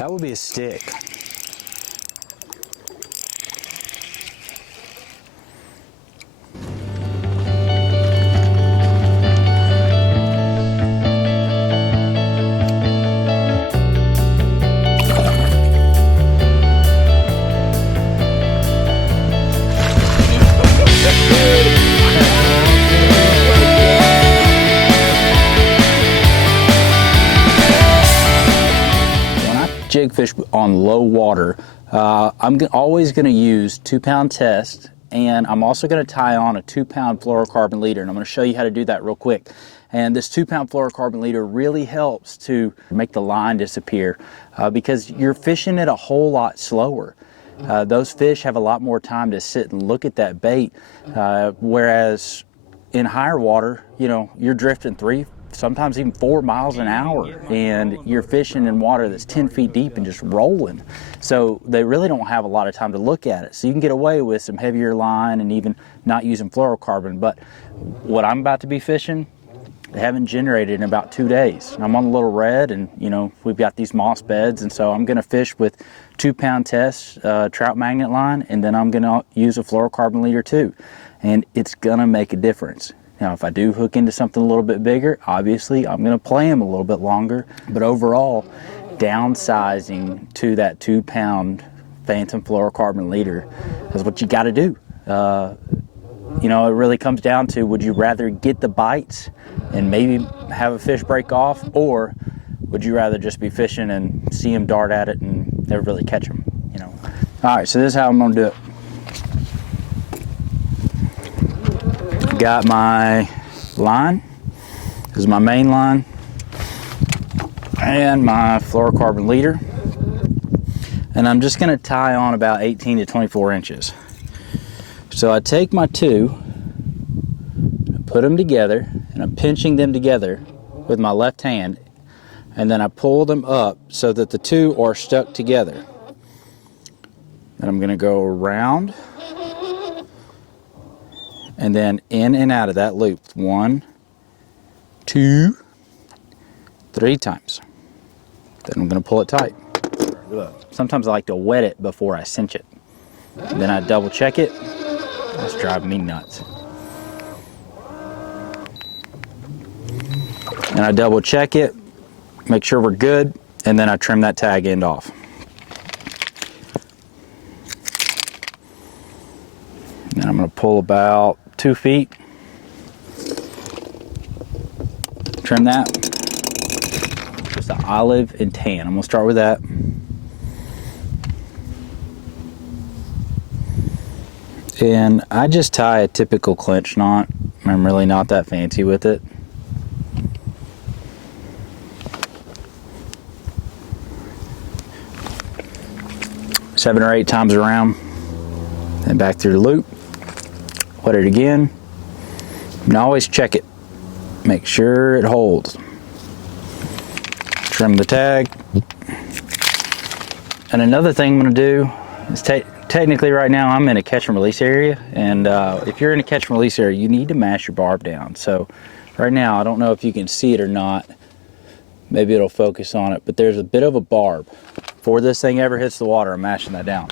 That would be a stick. Jig fish on low water, I'm always going to use 2-pound test, and I'm also going to tie on a 2-pound fluorocarbon leader, and I'm going to show you how to do that real quick. And this 2-pound fluorocarbon leader really helps to make the line disappear because you're fishing it a whole lot slower. Those fish have a lot more time to sit and look at that bait, whereas in higher water, you know, you're drifting 3, sometimes even 4 miles an hour, and you're fishing in water that's 10 feet deep and just rolling. So they really don't have a lot of time to look at it. So you can get away with some heavier line and even not using fluorocarbon. But what I'm about to be fishing, they haven't generated in about 2 days. I'm on the little red, and you know, we've got these moss beds, and so I'm gonna fish with 2-pound test trout magnet line, and then I'm gonna use a fluorocarbon leader too. And it's gonna make a difference. Now, if I do hook into something a little bit bigger, obviously I'm going to play them a little bit longer. But overall, downsizing to that 2-pound Phantom fluorocarbon leader is what you got to do. You know, it really comes down to, would you rather get the bites and maybe have a fish break off, or would you rather just be fishing and see them dart at it and never really catch them? You know. All right, so this is how I'm going to do it. Got my line, this is my main line, and my fluorocarbon leader, and I'm just going to tie on about 18 to 24 inches. So I take my two, put them together, and I'm pinching them together with my left hand, and then I pull them up so that the two are stuck together. Then I'm going to go around and then in and out of that loop 1, 2, 3 times. Then I'm going to pull it tight. Sometimes I like to wet it before I cinch it. Then I double check it. That's driving me nuts. And I double check it, make sure we're good, and then I trim that tag end off. And I'm going to pull about 2 feet, trim that, just an olive and tan. I'm going to start with that. And I just tie a typical clinch knot. I'm really not that fancy with it. Seven or 8 times around, and back through the loop. Wet it again, and always check it. Make sure it holds. Trim the tag. And another thing I'm going to do is technically right now I'm in a catch and release area, and if you're in a catch and release area, you need to mash your barb down. So right now, I don't know if you can see it or not. Maybe it'll focus on it, but there's a bit of a barb. Before this thing ever hits the water, I'm mashing that down.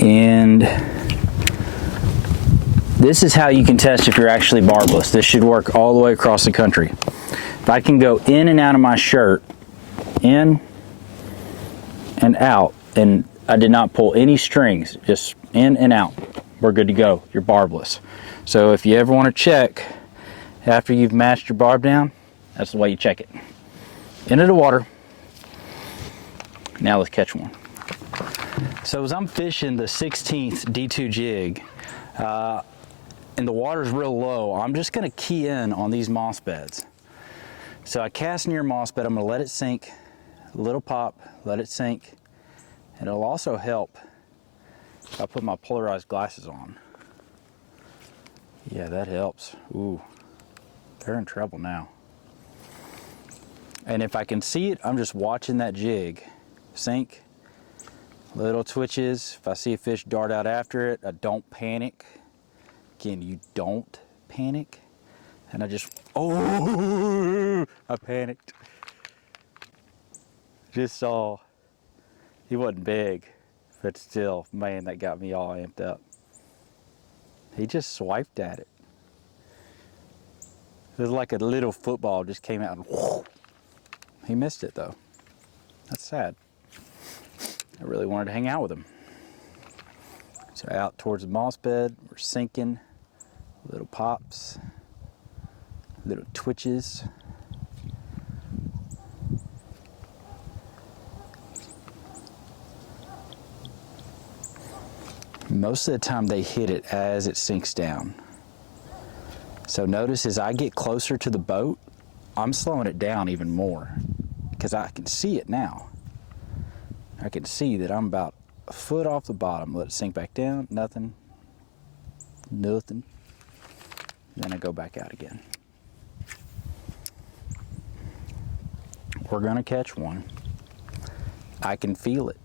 And this is how you can test if you're actually barbless. This should work all the way across the country. If I can go in and out of my shirt, in and out, and I did not pull any strings, just in and out, we're good to go. You're barbless. So if you ever want to check after you've mashed your barb down, that's the way you check it. Into the water. Now let's catch one. So as I'm fishing the 16th D2 jig, and the water's real low, I'm just gonna key in on these moss beds. So I cast near moss bed, I'm gonna let it sink, a little pop, let it sink. And it'll also help if I put my polarized glasses on. Yeah, that helps. Ooh, they're in trouble now. And if I can see it, I'm just watching that jig sink. Little twitches. If I see a fish dart out after it, I don't panic. Again, you don't panic, and I panicked. Just saw, he wasn't big, but still, man, that got me all amped up. He just swiped at it. It was like a little football just came out and whoosh. He missed it though. That's sad. I really wanted to hang out with him. So out towards the moss bed, we're sinking, little pops, little twitches. Most of the time they hit it as it sinks down. So notice as I get closer to the boat, I'm slowing it down even more because I can see it now. I can see that I'm about a foot off the bottom. Let it sink back down, nothing, nothing. Then I go back out again. We're gonna catch one. I can feel it.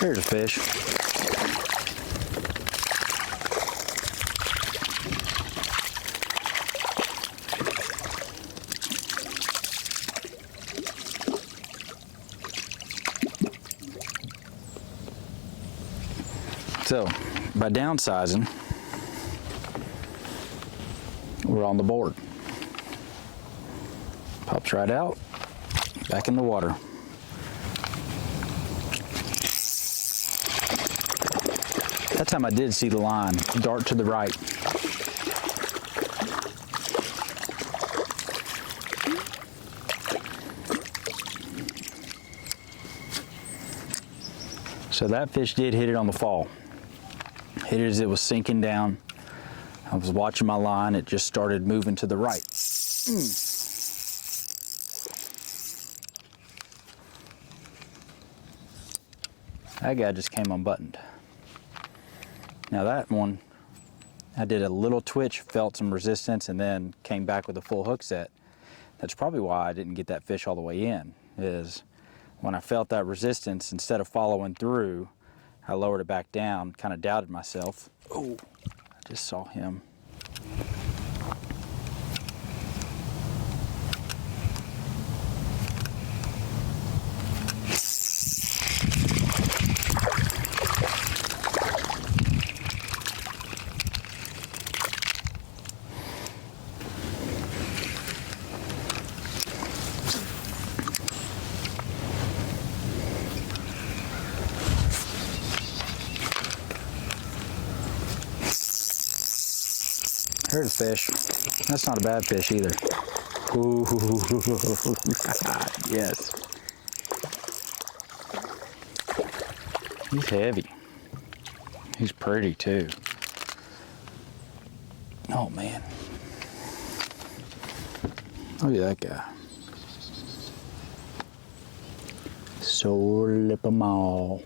Here's a fish. So, by downsizing, we're on the board. Pops right out, back in the water. That time I did see the line dart to the right. So that fish did hit it on the fall. Hit it as it was sinking down. I was watching my line, it just started moving to the right. That guy just came unbuttoned. Now that one, I did a little twitch, felt some resistance, and then came back with a full hook set. That's probably why I didn't get that fish all the way in, is when I felt that resistance, instead of following through, I lowered it back down, kind of doubted myself. Oh, I just saw him. Here's a fish. That's not a bad fish either. Ooh, yes. He's heavy. He's pretty too. Oh man. Look at that guy. So lip 'em all.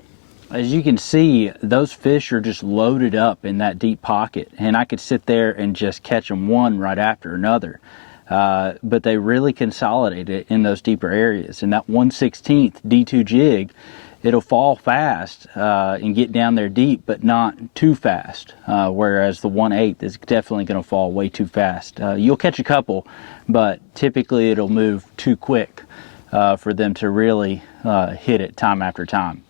As you can see, those fish are just loaded up in that deep pocket, and I could sit there and just catch them one right after another. But they really consolidate it in those deeper areas. And that 1/16 D2 jig, it'll fall fast and get down there deep, but not too fast. Whereas the 1/8 is definitely going to fall way too fast. You'll catch a couple, but typically it'll move too quick for them to really hit it time after time.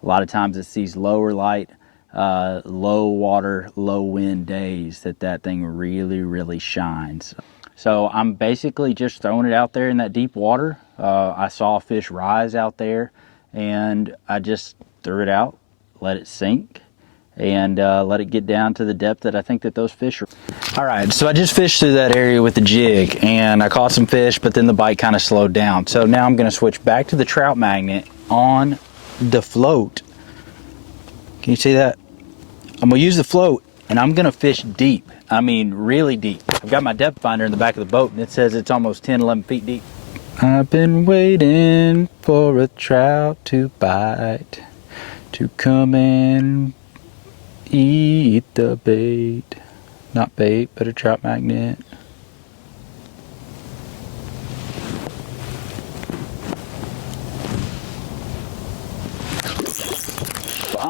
A lot of times it's these lower light, low water, low wind days that thing really shines. So I'm basically just throwing it out there in that deep water. I saw a fish rise out there, and I just threw it out, let it sink, and let it get down to the depth that I think that those fish are. All right, so I just fished through that area with the jig, and I caught some fish, but then the bite kind of slowed down. So now I'm going to switch back to the Trout Magnet on the float. Can you see that? I'm gonna use the float and I'm gonna fish deep. I mean really deep. I've got my depth finder in the back of the boat and it says it's almost 10-11 feet deep. I've been waiting for a trout to bite, to come and eat the bait. Not bait, but a trout magnet.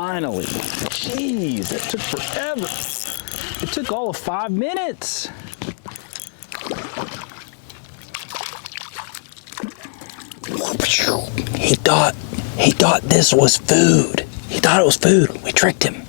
Finally. Jeez, that took forever. It took all of 5 minutes. He thought this was food. He thought it was food. We tricked him.